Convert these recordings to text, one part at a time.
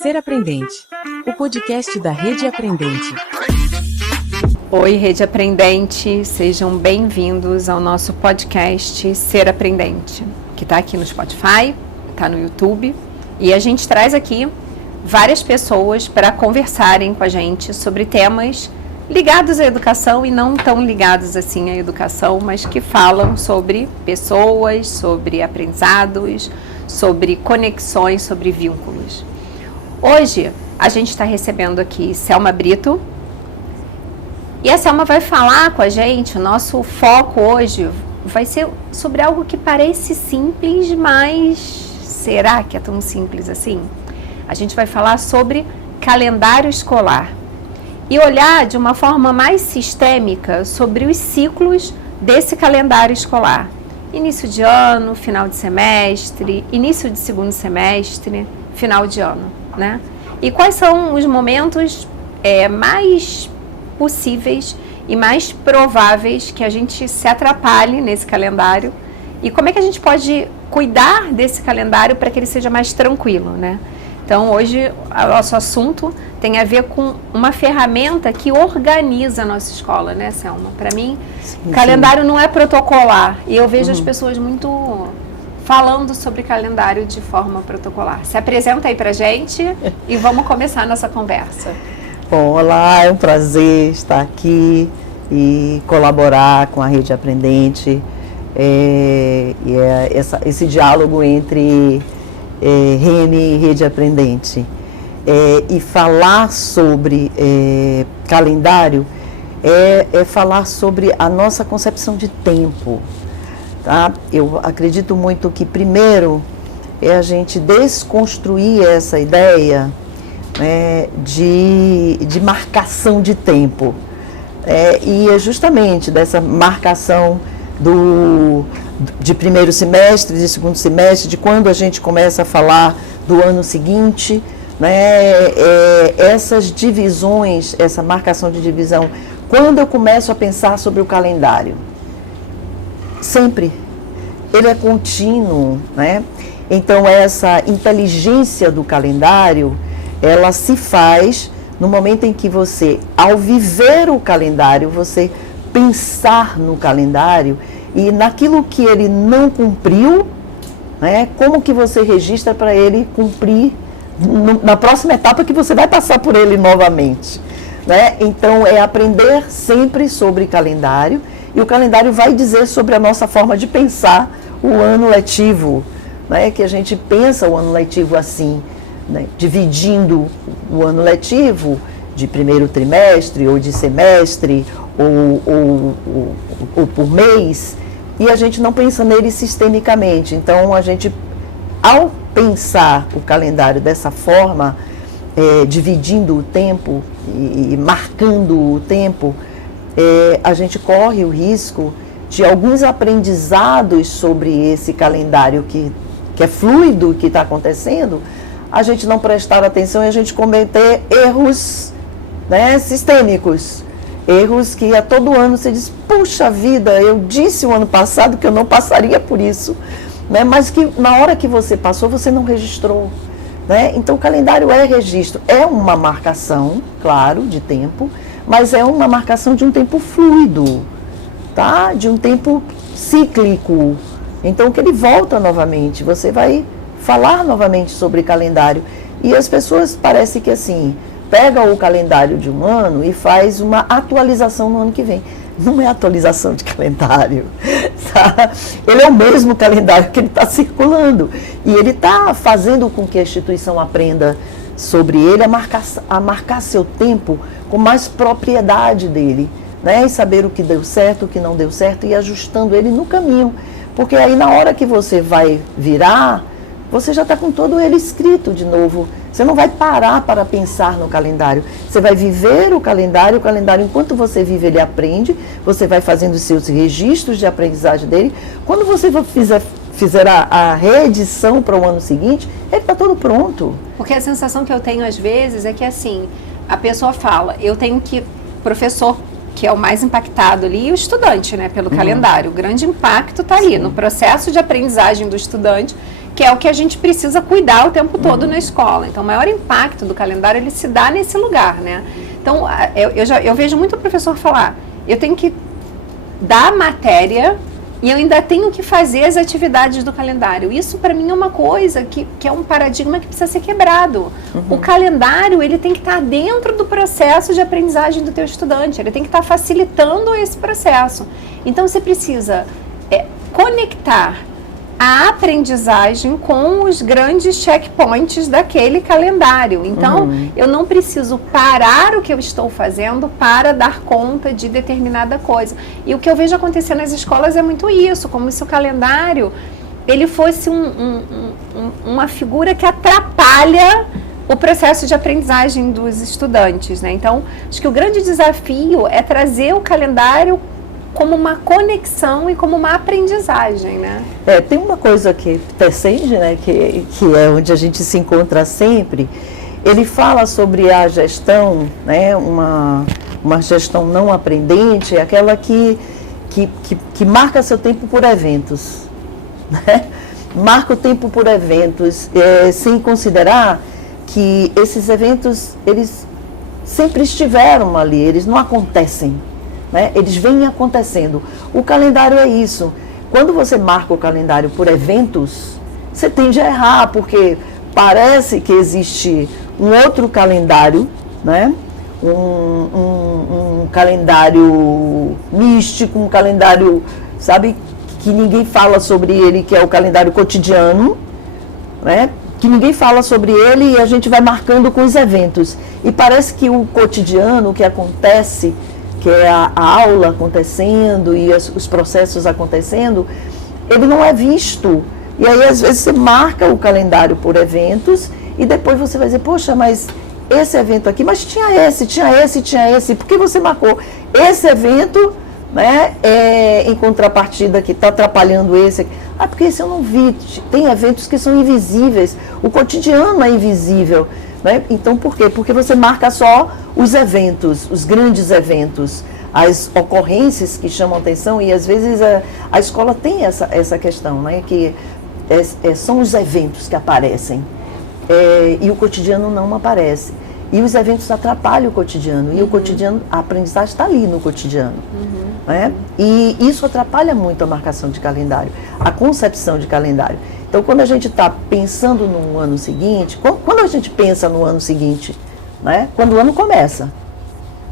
Ser Aprendente, o podcast da Rede Aprendente. Oi, Rede Aprendente, sejam bem-vindos ao nosso podcast Ser Aprendente, que está aqui no Spotify, está no YouTube, e a gente traz aqui várias pessoas para conversarem com a gente sobre temas ligados à educação e não tão ligados assim à educação, mas que falam sobre pessoas, sobre aprendizados, sobre conexões, sobre vínculos. Hoje a gente está recebendo aqui Selma Brito e a Selma vai falar com a gente. O nosso foco hoje vai ser sobre algo que parece simples, mas será que é tão simples assim? A gente vai falar sobre calendário escolar e olhar de uma forma mais sistêmica sobre os ciclos desse calendário escolar. Início de ano, final de semestre, início de segundo semestre, final de ano, né? E quais são os momentos mais possíveis e mais prováveis que a gente se atrapalhe nesse calendário e como é que a gente pode cuidar desse calendário para que ele seja mais tranquilo, né? Então, hoje, o nosso assunto tem a ver com uma ferramenta que organiza a nossa escola, né, Selma? Para mim, sim, calendário não é protocolar. E eu vejo as pessoas muito falando sobre calendário de forma protocolar. Se apresenta aí pra gente e vamos começar a nossa conversa. Bom, olá, é um prazer estar aqui e colaborar com a Rede Aprendente. Esse diálogo entre REME e Rede Aprendente. E falar sobre calendário é falar sobre a nossa concepção de tempo. Tá? Eu acredito muito que primeiro é a gente desconstruir essa ideia, né, de marcação de tempo. E é justamente dessa marcação de primeiro semestre, de segundo semestre, de quando a gente começa a falar do ano seguinte, né, essas divisões, essa marcação de divisão, quando eu começo a pensar sobre o calendário. Sempre. Ele é contínuo, né? Então, essa inteligência do calendário, ela se faz no momento em que você, ao viver o calendário, você pensar no calendário e naquilo que ele não cumpriu, né? Como que você registra para ele cumprir na próxima etapa que você vai passar por ele novamente, né? Então, é aprender sempre sobre calendário. E o calendário vai dizer sobre a nossa forma de pensar o ano letivo, né? Que a gente pensa o ano letivo assim, né? Dividindo o ano letivo de primeiro trimestre ou de semestre ou por mês, e a gente não pensa nele sistemicamente. Então, a gente, ao pensar o calendário dessa forma, dividindo o tempo e marcando o tempo, a gente corre o risco de alguns aprendizados sobre esse calendário que é fluido, que está acontecendo, a gente não prestar atenção e a gente cometer erros, né, sistêmicos. Erros que a todo ano você diz, puxa vida, eu disse o ano passado que eu não passaria por isso, né, mas que na hora que você passou, você não registrou. Né? Então, o calendário é registro, é uma marcação, claro, de tempo, mas é uma marcação de um tempo fluido, tá? De um tempo cíclico. Então, que ele volta novamente, você vai falar novamente sobre calendário. E as pessoas parecem que assim, pegam o calendário de um ano e faz uma atualização no ano que vem. Não é atualização de calendário, tá? Ele é o mesmo calendário que ele está circulando. E ele está fazendo com que a instituição aprenda sobre ele, a marcar seu tempo com mais propriedade dele, né? E saber o que deu certo, o que não deu certo e ajustando ele no caminho. Porque aí na hora que você vai virar, você já está com todo ele escrito de novo. Você não vai parar para pensar no calendário. Você vai viver o calendário, enquanto você vive, ele aprende, você vai fazendo os seus registros de aprendizagem dele. Quando você fizer a reedição para o ano seguinte, ele está todo pronto. Porque a sensação que eu tenho às vezes é que assim, a pessoa fala, eu tenho que, professor, que é o mais impactado ali, e o estudante, né, pelo calendário. O grande impacto está ali, no processo de aprendizagem do estudante, que é o que a gente precisa cuidar o tempo todo na escola. Então, o maior impacto do calendário, ele se dá nesse lugar, né? Então, eu vejo muito o professor falar, eu tenho que dar matéria e eu ainda tenho que fazer as atividades do calendário. Isso, para mim, é uma coisa que é um paradigma que precisa ser quebrado. O calendário, ele tem que estar dentro do processo de aprendizagem do teu estudante, ele tem que estar facilitando esse processo. Então, você precisa conectar a aprendizagem com os grandes checkpoints daquele calendário. Então, eu não preciso parar o que eu estou fazendo para dar conta de determinada coisa. E o que eu vejo acontecer nas escolas é muito isso, como se o calendário ele fosse uma figura que atrapalha o processo de aprendizagem dos estudantes, né? Então, acho que o grande desafio é trazer o calendário como uma conexão e como uma aprendizagem, né? Tem uma coisa que Tersende, né, que é onde a gente se encontra sempre, ele fala sobre a gestão, né, uma gestão não aprendente, aquela que marca seu tempo por eventos, né? Marca o tempo por eventos, sem considerar que esses eventos, eles sempre estiveram ali, eles não acontecem. Né? Eles vêm acontecendo. O calendário é isso. Quando você marca o calendário por eventos, você tende a errar, porque parece que existe um outro calendário, né? Um calendário místico, um calendário, sabe, que ninguém fala sobre ele, que é o calendário cotidiano, né? Que ninguém fala sobre ele e a gente vai marcando com os eventos. E parece que o cotidiano, o que acontece, que é a aula acontecendo e os processos acontecendo, ele não é visto. E aí, às vezes, você marca o calendário por eventos e depois você vai dizer, poxa, mas esse evento aqui, mas tinha esse, por que você marcou esse evento, né, em contrapartida que está atrapalhando esse aqui? Ah, porque esse eu não vi. Tem eventos que são invisíveis. O cotidiano é invisível. Né? Então, por quê? Porque você marca só os eventos, os grandes eventos, as ocorrências que chamam atenção, e às vezes a escola tem essa questão, né? Que são os eventos que aparecem, e o cotidiano não aparece. E os eventos atrapalham o cotidiano, e o cotidiano, a aprendizagem está ali no cotidiano. Né? E isso atrapalha muito a marcação de calendário, a concepção de calendário. Então, quando a gente está pensando no ano seguinte, quando a gente pensa no ano seguinte, né? Quando o ano começa.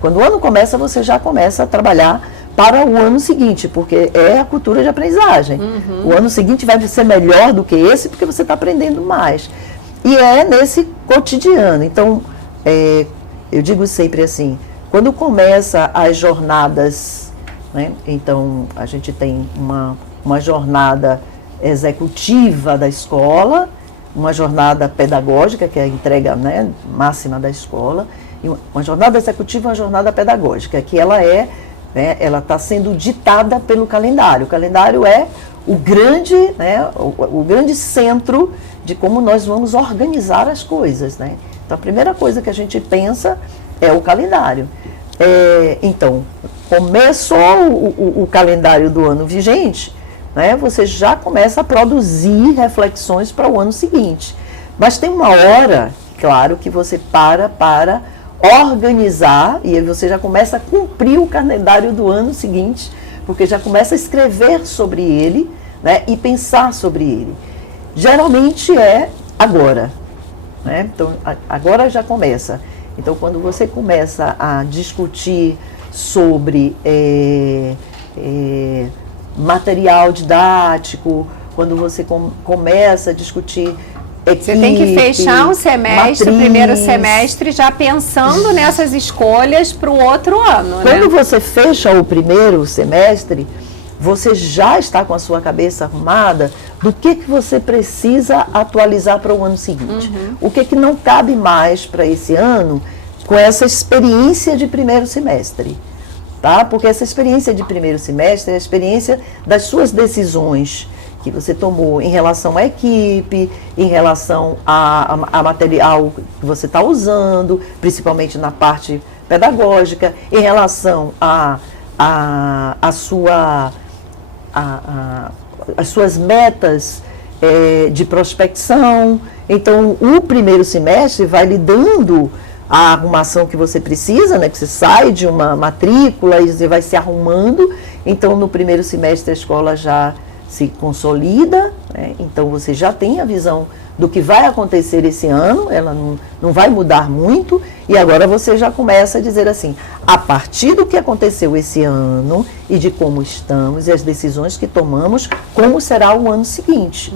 Quando o ano começa, você já começa a trabalhar para o ano seguinte, porque é a cultura de aprendizagem. O ano seguinte vai ser melhor do que esse, porque você está aprendendo mais. E é nesse cotidiano. Então, eu digo sempre assim, quando começa as jornadas, né? Então, a gente tem uma jornada executiva da escola, uma jornada pedagógica, que é a entrega, né, máxima da escola, e uma jornada executiva e uma jornada pedagógica, que ela ela está sendo ditada pelo calendário. O calendário é o grande, né, o grande centro de como nós vamos organizar as coisas, né? Então, a primeira coisa que a gente pensa é o calendário. Então, começou o calendário do ano vigente, né, você já começa a produzir reflexões para o ano seguinte. Mas tem uma hora, claro, que você para organizar, e aí você já começa a cumprir o calendário do ano seguinte, porque já começa a escrever sobre ele, né, e pensar sobre ele. Geralmente é agora. Né? Então, agora já começa. Então, quando você começa a discutir sobre material didático, quando você começa a discutir equipe, você tem que fechar um semestre, o primeiro semestre, já pensando nessas escolhas para o outro ano. Quando você fecha o primeiro semestre, você já está com a sua cabeça arrumada do que você precisa atualizar para o ano seguinte. O que não cabe mais para esse ano com essa experiência de primeiro semestre. Tá? Porque essa experiência de primeiro semestre é a experiência das suas decisões que você tomou em relação à equipe, em relação a material que você está usando, principalmente na parte pedagógica, em relação as suas metas de prospecção. Então, o primeiro semestre vai lhe dando a arrumação que você precisa, né? Que você sai de uma matrícula e você vai se arrumando. Então, no primeiro semestre, a escola já se consolida, né? Então, você já tem a visão do que vai acontecer esse ano, ela não vai mudar muito, e agora você já começa a dizer assim, a partir do que aconteceu esse ano e de como estamos e as decisões que tomamos, como será o ano seguinte.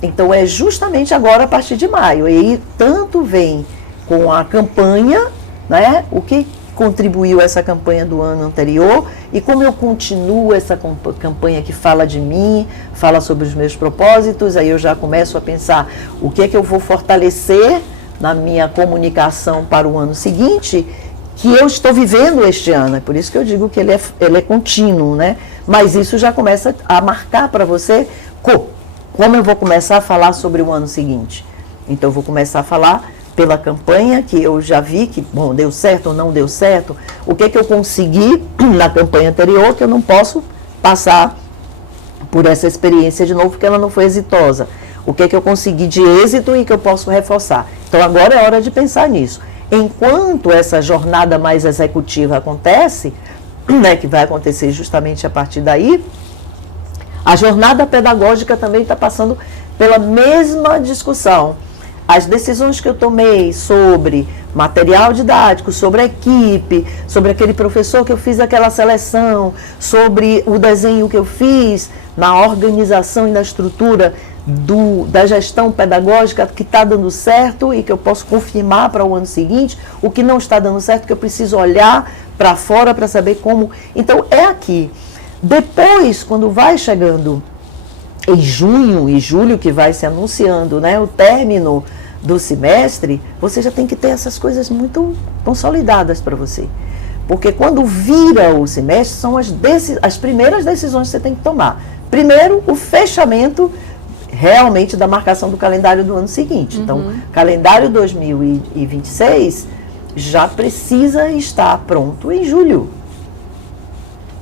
Então é justamente agora a partir de maio, e aí tanto vem com a campanha, né, o que contribuiu essa campanha do ano anterior e como eu continuo essa campanha que fala de mim, fala sobre os meus propósitos, aí eu já começo a pensar o que é que eu vou fortalecer na minha comunicação para o ano seguinte, que eu estou vivendo este ano. É por isso que eu digo que ele é contínuo, né? Mas isso já começa a marcar para você como eu vou começar a falar sobre o ano seguinte. Então eu vou começar a falar pela campanha, que eu já vi que, bom, deu certo ou não deu certo, o que é que eu consegui na campanha anterior, que eu não posso passar por essa experiência de novo, porque ela não foi exitosa. O que é que eu consegui de êxito e que eu posso reforçar. Então, agora é hora de pensar nisso. Enquanto essa jornada mais executiva acontece, né, que vai acontecer justamente a partir daí, a jornada pedagógica também está passando pela mesma discussão. As decisões que eu tomei sobre material didático, sobre a equipe, sobre aquele professor que eu fiz aquela seleção, sobre o desenho que eu fiz, na organização e na estrutura da gestão pedagógica que está dando certo e que eu posso confirmar para o ano seguinte, o que não está dando certo, que eu preciso olhar para fora para saber como. Então, é aqui. Depois, quando vai chegando em junho e julho, que vai se anunciando, né, o término do semestre, você já tem que ter essas coisas muito consolidadas para você. Porque quando vira o semestre, são as primeiras decisões que você tem que tomar. Primeiro, o fechamento realmente da marcação do calendário do ano seguinte. Então, calendário 2026 já precisa estar pronto em julho.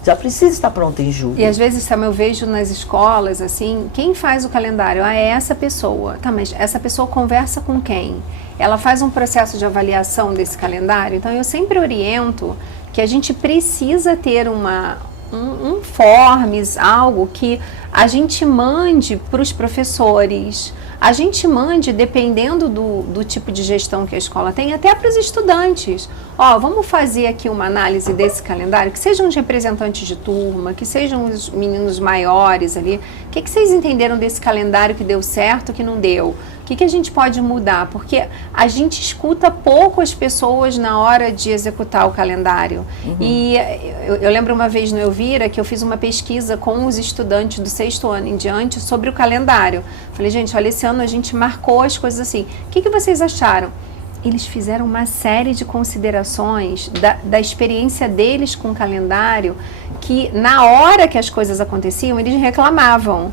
Já precisa estar pronto em julho. E às vezes, Sam, eu vejo nas escolas, assim, quem faz o calendário? Ah, é essa pessoa. Tá, mas essa pessoa conversa com quem? Ela faz um processo de avaliação desse calendário? Então, eu sempre oriento que a gente precisa ter um forms, algo que a gente mande para os professores, a gente mande, dependendo do tipo de gestão que a escola tem, até para os estudantes. Ó, vamos fazer aqui uma análise desse calendário, que sejam os representantes de turma, que sejam os meninos maiores ali. O que vocês entenderam desse calendário que deu certo, que não deu? O que a gente pode mudar? Porque a gente escuta pouco as pessoas na hora de executar o calendário. E eu lembro uma vez no Elvira que eu fiz uma pesquisa com os estudantes do 6º ano em diante sobre o calendário. Falei, gente, olha, esse ano a gente marcou as coisas assim. O que vocês acharam? Eles fizeram uma série de considerações da experiência deles com o calendário, que na hora que as coisas aconteciam, eles reclamavam.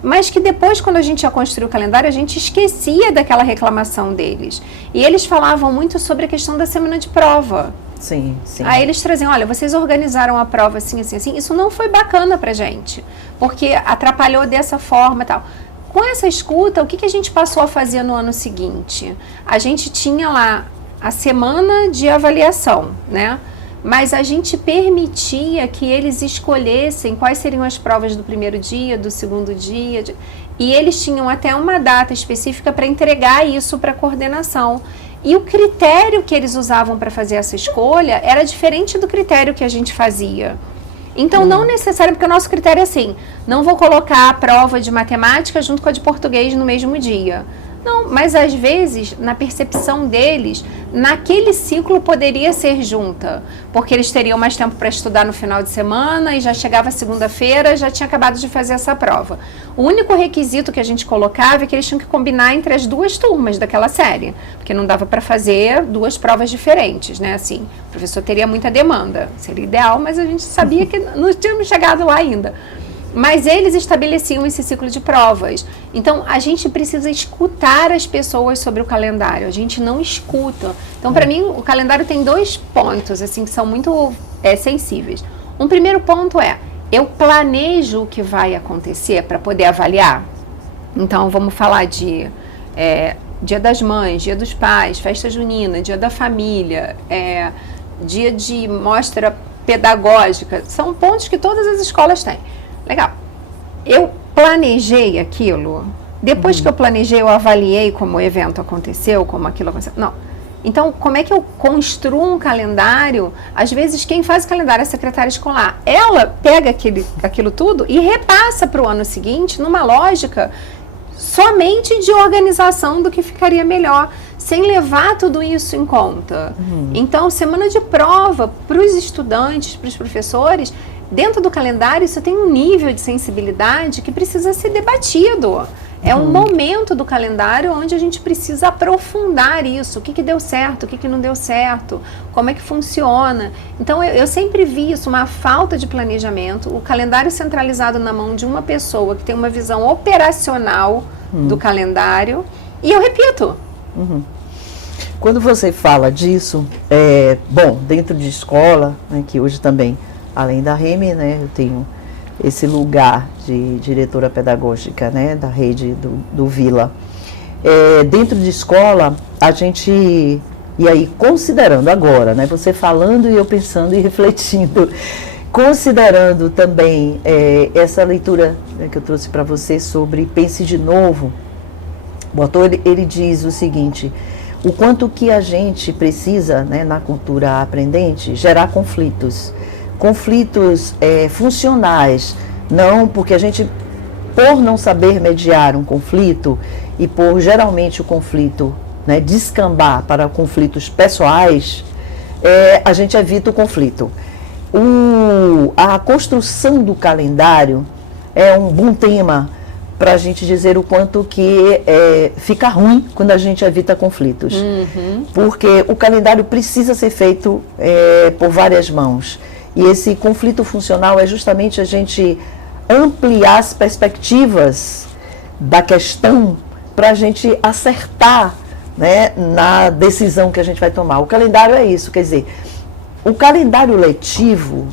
Mas que depois, quando a gente ia construir o calendário, a gente esquecia daquela reclamação deles. E eles falavam muito sobre a questão da semana de prova. Sim, sim. Aí eles traziam, olha, vocês organizaram a prova assim, assim, assim. Isso não foi bacana pra gente, porque atrapalhou dessa forma e tal. Com essa escuta, o que a gente passou a fazer no ano seguinte? A gente tinha lá a semana de avaliação, né? Mas a gente permitia que eles escolhessem quais seriam as provas do primeiro dia, do segundo dia, e eles tinham até uma data específica para entregar isso para a coordenação. E o critério que eles usavam para fazer essa escolha era diferente do critério que a gente fazia. Então, não necessariamente, porque o nosso critério é assim, não vou colocar a prova de matemática junto com a de português no mesmo dia. Não, mas às vezes, na percepção deles, naquele ciclo poderia ser junta, porque eles teriam mais tempo para estudar no final de semana e já chegava segunda-feira, já tinha acabado de fazer essa prova. O único requisito que a gente colocava é que eles tinham que combinar entre as duas turmas daquela série, porque não dava para fazer duas provas diferentes, né? Assim, o professor teria muita demanda, seria ideal, mas a gente sabia que não tínhamos chegado lá ainda. Mas eles estabeleciam esse ciclo de provas. Então, a gente precisa escutar as pessoas sobre o calendário. A gente não escuta. Então, para mim, o calendário tem 2 pontos, assim, que são muito sensíveis. Um primeiro ponto é, eu planejo o que vai acontecer para poder avaliar? Então, vamos falar de Dia das Mães, Dia dos Pais, Festa Junina, Dia da Família, dia de mostra pedagógica. São pontos que todas as escolas têm. Legal. Eu planejei aquilo. Depois que eu planejei, eu avaliei como o evento aconteceu, como aquilo aconteceu. Não. Então, como é que eu construo um calendário? Às vezes, quem faz o calendário é a secretária escolar. Ela pega aquilo tudo e repassa para o ano seguinte numa lógica somente de organização do que ficaria melhor, sem levar tudo isso em conta. Então, semana de prova para os estudantes, para os professores, dentro do calendário, isso tem um nível de sensibilidade que precisa ser debatido. É um momento do calendário onde a gente precisa aprofundar isso. O que deu certo, o que não deu certo, como é que funciona. Então, eu sempre vi isso, uma falta de planejamento. O calendário centralizado na mão de uma pessoa que tem uma visão operacional do calendário. E eu repito. Quando você fala disso, bom, dentro de escola, né, que hoje também, além da REME, né, eu tenho esse lugar de diretora pedagógica, né, da rede do Vila. Dentro de escola, a gente, e aí considerando agora, né, você falando e eu pensando e refletindo, considerando também essa leitura, né, que eu trouxe para você sobre Pense de Novo, o autor ele diz o seguinte: o quanto que a gente precisa, né, na cultura aprendente, gerar conflitos funcionais, não porque a gente, por não saber mediar um conflito e por geralmente o conflito, né, descambar para conflitos pessoais, a gente evita o conflito. A construção do calendário é um bom tema para a gente dizer o quanto que fica ruim quando a gente evita conflitos. Porque o calendário precisa ser feito por várias mãos. E esse conflito funcional é justamente a gente ampliar as perspectivas da questão para a gente acertar, né, na decisão que a gente vai tomar. O calendário é isso, quer dizer, o calendário letivo,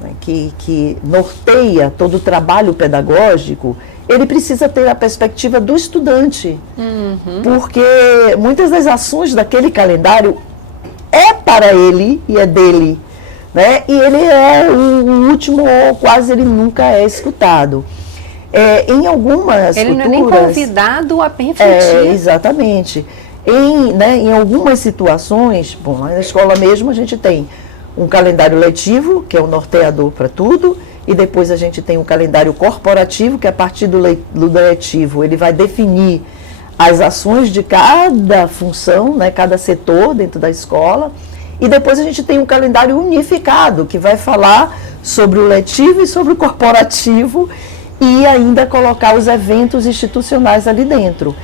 né, que norteia todo o trabalho pedagógico, ele precisa ter a perspectiva do estudante. Porque muitas das ações daquele calendário é para ele e é dele. Né? E ele é o último, ou quase ele nunca é escutado. Em algumas ele culturas, não é nem convidado a refletir. Exatamente. Em algumas situações, bom, na escola mesmo a gente tem um calendário letivo, que é o norteador para tudo, e depois a gente tem um calendário corporativo, que a partir do letivo ele vai definir as ações de cada função, né, cada setor dentro da escola. E depois a gente tem um calendário unificado, que vai falar sobre o letivo e sobre o corporativo e ainda colocar os eventos institucionais ali dentro.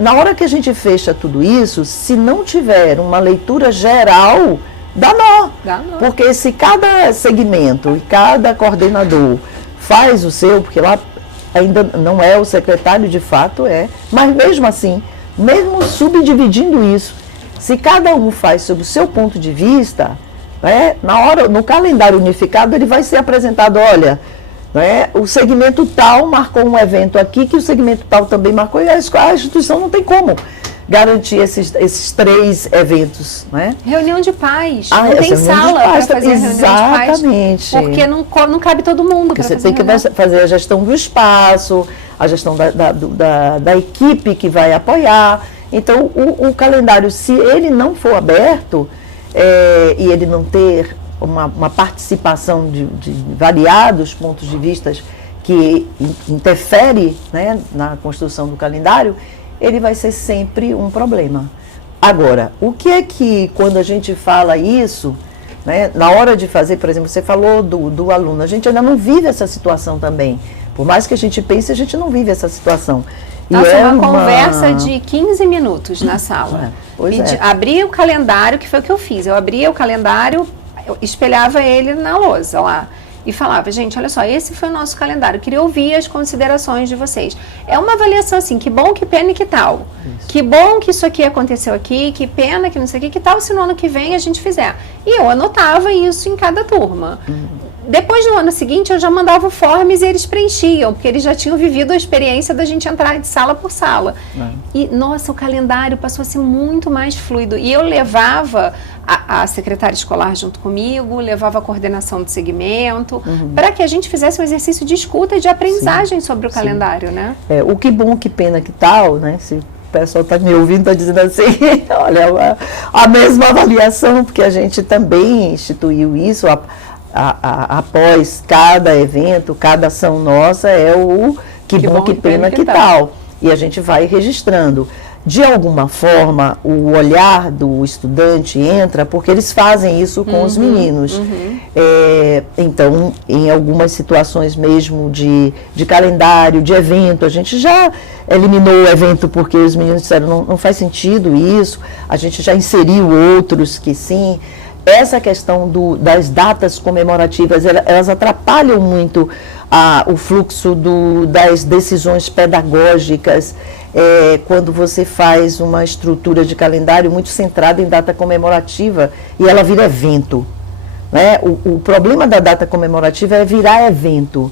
Na hora que a gente fecha tudo isso, se não tiver uma leitura geral, dá nó. Porque se cada segmento e cada coordenador faz o seu, porque lá ainda não é o secretário de fato, mas mesmo assim, mesmo subdividindo isso, se cada um faz sob o seu ponto de vista, no calendário unificado ele vai ser apresentado, olha, o segmento tal marcou um evento aqui, que o segmento tal também marcou, e a instituição não tem como garantir esses 3 eventos. Reunião de pais, não tem sala para fazer reunião de pais. Exatamente. Porque não cabe todo mundo. Você tem que fazer a gestão do espaço, a gestão da equipe que vai apoiar. Então, o calendário, se ele não for aberto e ele não ter uma participação de variados pontos de vista que interfere, né, na construção do calendário, ele vai ser sempre um problema. Agora, o que é que, quando a gente fala isso, né, na hora de fazer, por exemplo, você falou do aluno, a gente ainda não vive essa situação também. Por mais que a gente pense, a gente não vive essa situação. Nossa, uma conversa de 15 minutos na sala. Abri o calendário, que foi o que eu fiz. Eu abria o calendário, eu espelhava ele na lousa lá. E falava, gente, olha só, esse foi o nosso calendário. Eu queria ouvir as considerações de vocês. É uma avaliação assim, que bom, que pena e que tal. Isso. Que bom que isso aqui aconteceu aqui, que pena que não sei o que tal se no ano que vem a gente fizer. E eu anotava isso em cada turma. depois no ano seguinte eu já mandava o forms e eles preenchiam, porque eles já tinham vivido a experiência da gente entrar de sala por sala. E, nossa, o calendário passou a ser muito mais fluido. E eu levava a secretária escolar junto comigo, levava a coordenação do segmento, para que a gente fizesse um exercício de escuta e de aprendizagem sobre o calendário, né? O que bom, que pena, que tal, né? Se o pessoal está me ouvindo, está dizendo assim, olha, a mesma avaliação, porque a gente também instituiu isso, após cada evento, cada ação nossa, que bom, que pena, que tal. E a gente vai registrando. De alguma forma, o olhar do estudante entra, porque eles fazem isso com os meninos. Então, em algumas situações mesmo de calendário, de evento, a gente já eliminou o evento porque os meninos disseram, não faz sentido isso, a gente já inseriu outros que sim. Essa questão das datas comemorativas, elas atrapalham muito o fluxo das decisões pedagógicas, quando você faz uma estrutura de calendário muito centrada em data comemorativa e ela vira evento, né? O problema da data comemorativa é virar evento.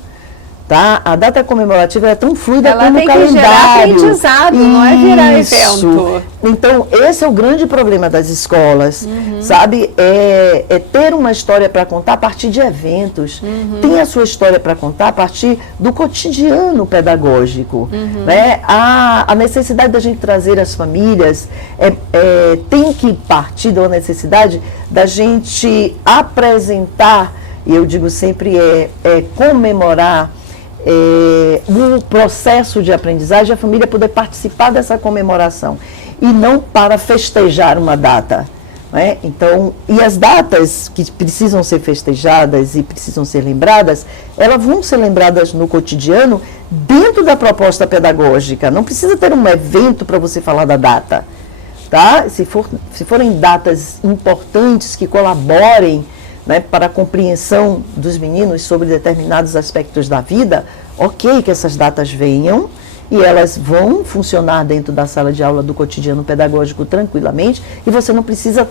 Tá? A data comemorativa é tão fluida como o calendário. Ela tem que gerar aprendizado, não é virar evento. Então, esse é o grande problema das escolas, sabe? É ter uma história para contar a partir de eventos. Tem a sua história para contar a partir do cotidiano pedagógico. Né? A necessidade da gente trazer as famílias tem que partir da necessidade da gente apresentar, e eu digo sempre, comemorar o processo de aprendizagem, a família poder participar dessa comemoração e não para festejar uma data, né? Então, e as datas que precisam ser festejadas e precisam ser lembradas, elas vão ser lembradas no cotidiano dentro da proposta pedagógica. Não precisa ter um evento para você falar da data, tá? Se forem datas importantes que colaborem, né, para a compreensão dos meninos sobre determinados aspectos da vida, ok que essas datas venham e elas vão funcionar dentro da sala de aula do cotidiano pedagógico tranquilamente e você não precisa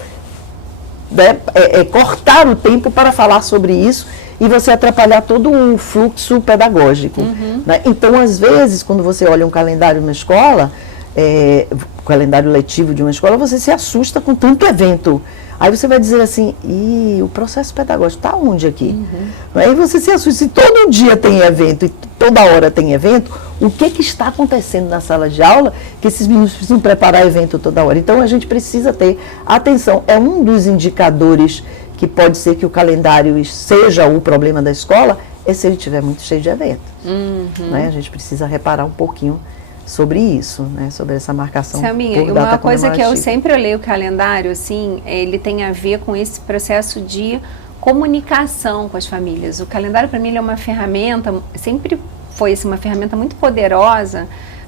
cortar o tempo para falar sobre isso e você atrapalhar todo o fluxo pedagógico. Né? Então, às vezes, quando você olha um calendário na escola, o calendário letivo de uma escola, você se assusta com tanto evento. Aí você vai dizer assim, o processo pedagógico está onde aqui? Aí você se assusta, se todo dia tem evento e toda hora tem evento, o que está acontecendo na sala de aula que esses meninos precisam preparar evento toda hora? Então a gente precisa ter atenção, é um dos indicadores que pode ser que o calendário seja o problema da escola, se ele estiver muito cheio de evento. Né? A gente precisa reparar um pouquinho sobre isso, né? Sobre essa marcação. Selminha, por data uma coisa que eu comemorativa. sempre olhei o calendário, assim, ele tem a ver com esse processo de comunicação com as famílias. O calendário, para mim, ele é uma ferramenta, sempre foi assim, uma ferramenta muito poderosa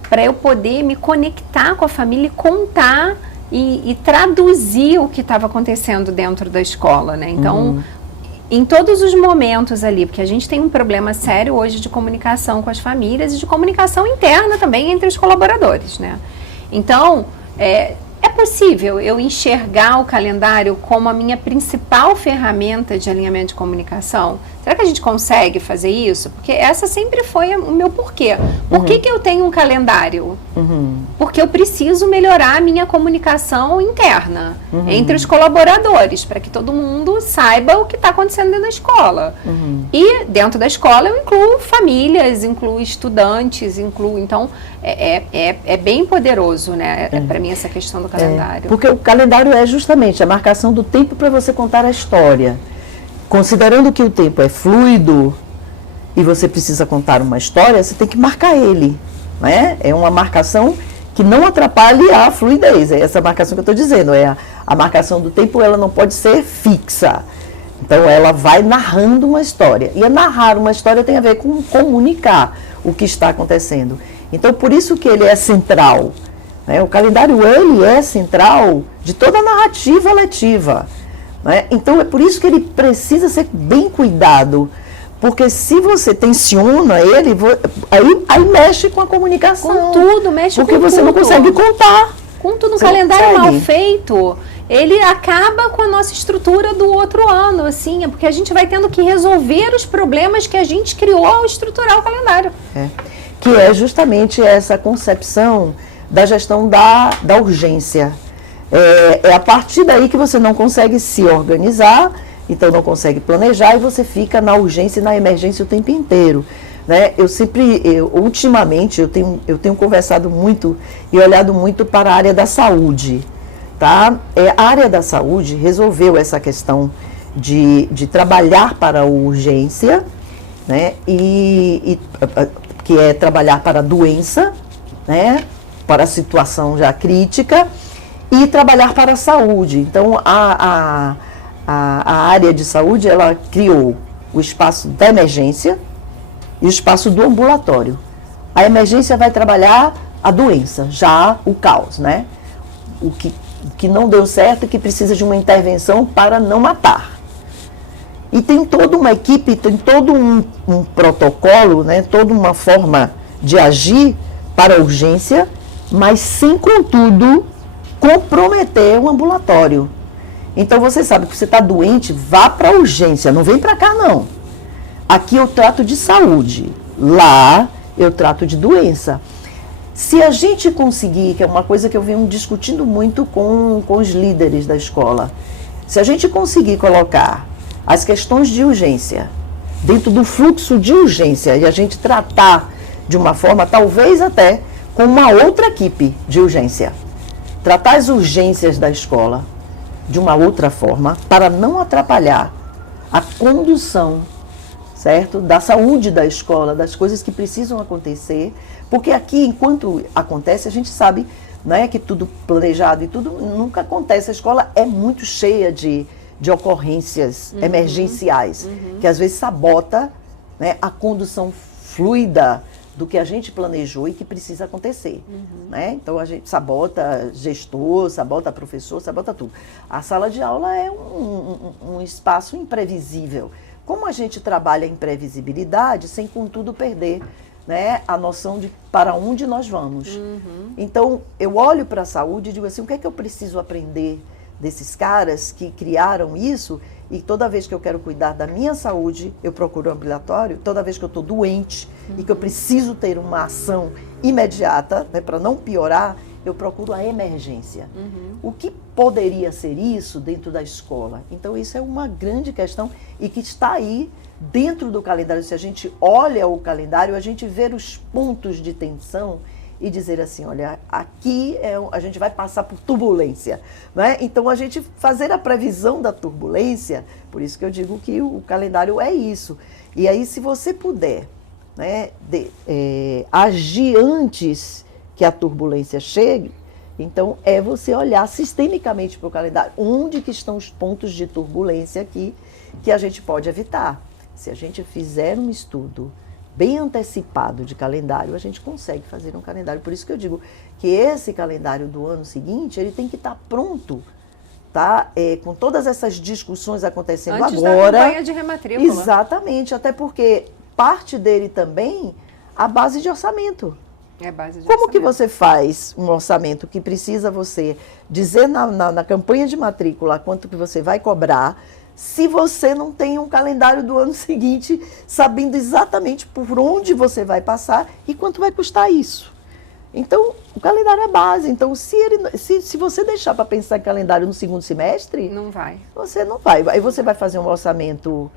para eu poder me conectar com a família e contar e traduzir o que estava acontecendo dentro da escola, né? Então, em todos os momentos ali, porque a gente tem um problema sério hoje de comunicação com as famílias e de comunicação interna também entre os colaboradores, né? Então, é possível eu enxergar o calendário como a minha principal ferramenta de alinhamento de comunicação? Será que a gente consegue fazer isso? Porque essa sempre foi o meu porquê. Por que eu tenho um calendário? Porque eu preciso melhorar a minha comunicação interna entre os colaboradores, para que todo mundo saiba o que está acontecendo dentro da escola. E dentro da escola eu incluo famílias, incluo estudantes, então é bem poderoso, né? Para mim essa questão do calendário. Porque o calendário é justamente a marcação do tempo para você contar a história. Considerando que o tempo é fluido e você precisa contar uma história, você tem que marcar ele, né? É uma marcação que não atrapalhe a fluidez. É essa marcação que eu estou dizendo. A marcação do tempo, ela não pode ser fixa. Então, ela vai narrando uma história. E narrar uma história tem a ver com comunicar o que está acontecendo. Então, por isso que ele é central. Né? O calendário, ele é central de toda a narrativa letiva. Né? Então, é por isso que ele precisa ser bem cuidado, porque se você tensiona ele, aí mexe com a comunicação. Com tudo, mexe com tudo. Porque você não consegue contar. Com tudo, um calendário mal feito, ele acaba com a nossa estrutura do outro ano, assim, porque a gente vai tendo que resolver os problemas que a gente criou ao estruturar o calendário. Que é justamente essa concepção da gestão da urgência. É a partir daí que você não consegue se organizar, então não consegue planejar e você fica na urgência e na emergência o tempo inteiro. Né? Ultimamente, eu tenho conversado muito e olhado muito para a área da saúde. Tá? A área da saúde resolveu essa questão de trabalhar para a urgência, né? Que é trabalhar para a doença, né? Para a situação já crítica, e trabalhar para a saúde. Então, a área de saúde, ela criou o espaço da emergência e o espaço do ambulatório. A emergência vai trabalhar a doença, já o caos, né? O que não deu certo e que precisa de uma intervenção para não matar. E tem toda uma equipe, tem todo um protocolo, né? Toda uma forma de agir para a urgência, mas sem, contudo, comprometer o ambulatório. Então, você sabe que você está doente, vá para a urgência, não vem para cá, não. Aqui eu trato de saúde, lá eu trato de doença. Se a gente conseguir, que é uma coisa que eu venho discutindo muito com os líderes da escola, se a gente conseguir colocar as questões de urgência dentro do fluxo de urgência e a gente tratar de uma forma, talvez até com uma outra equipe de urgência, tratar as urgências da escola de uma outra forma, para não atrapalhar a condução, certo? Da saúde da escola, das coisas que precisam acontecer, porque aqui, enquanto acontece, a gente sabe, né, que tudo planejado e tudo nunca acontece. A escola é muito cheia de ocorrências emergenciais, que às vezes sabota, né, a condução fluida do que a gente planejou e que precisa acontecer. Né? Então, a gente sabota gestor, sabota professor, sabota tudo. A sala de aula é um espaço imprevisível. Como a gente trabalha a imprevisibilidade, sem, contudo, perder, né, a noção de para onde nós vamos. Então, eu olho para a saúde e digo assim, o que é que eu preciso aprender desses caras que criaram isso? E toda vez que eu quero cuidar da minha saúde, eu procuro o ambulatório. Toda vez que eu estou doente e que eu preciso ter uma ação imediata, né, para não piorar, eu procuro a emergência. O que poderia ser isso dentro da escola? Então, isso é uma grande questão e que está aí dentro do calendário. Se a gente olha o calendário, a gente vê os pontos de tensão e dizer assim, olha, aqui a gente vai passar por turbulência. Né? Então, a gente fazer a previsão da turbulência, por isso que eu digo que o calendário é isso. E aí, se você puder, né, agir antes que a turbulência chegue, então é você olhar sistemicamente para o calendário. Onde que estão os pontos de turbulência aqui que a gente pode evitar? Se a gente fizer um estudo bem antecipado de calendário, a gente consegue fazer um calendário. Por isso que eu digo que esse calendário do ano seguinte, ele tem que estar pronto, tá? Com todas essas discussões acontecendo antes agora. Da campanha de rematrícula. Exatamente, até porque parte dele também a base de orçamento. Base de Como orçamento. que você faz um orçamento que precisa você dizer na campanha de matrícula quanto que você vai cobrar, se você não tem um calendário do ano seguinte, sabendo exatamente por onde você vai passar e quanto vai custar isso? Então, o calendário é base. Então, se você deixar para pensar em calendário no segundo semestre, não vai. Você não vai. Aí você vai fazer um orçamento,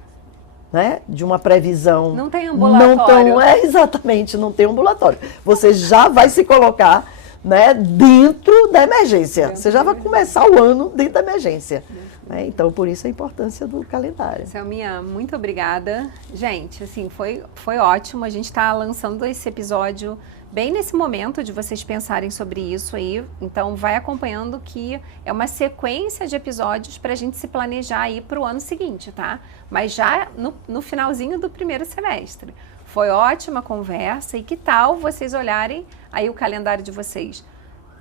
né, de uma previsão. Não tem ambulatório. Exatamente, não tem ambulatório. Você já vai se colocar, né, dentro da emergência. Você já vai começar o ano dentro da emergência. Então, por isso a importância do calendário. Selminha, muito obrigada. Gente, assim, foi ótimo. A gente está lançando esse episódio bem nesse momento de vocês pensarem sobre isso aí. Então, vai acompanhando que é uma sequência de episódios para a gente se planejar aí para o ano seguinte, tá? Mas já no finalzinho do primeiro semestre. Foi ótima conversa. E que tal vocês olharem aí o calendário de vocês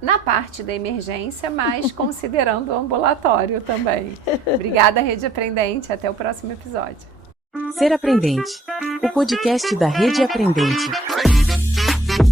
na parte da emergência, mas considerando o ambulatório também. Obrigada, Rede Aprendente. Até o próximo episódio. Ser Aprendente, o podcast da Rede Aprendente.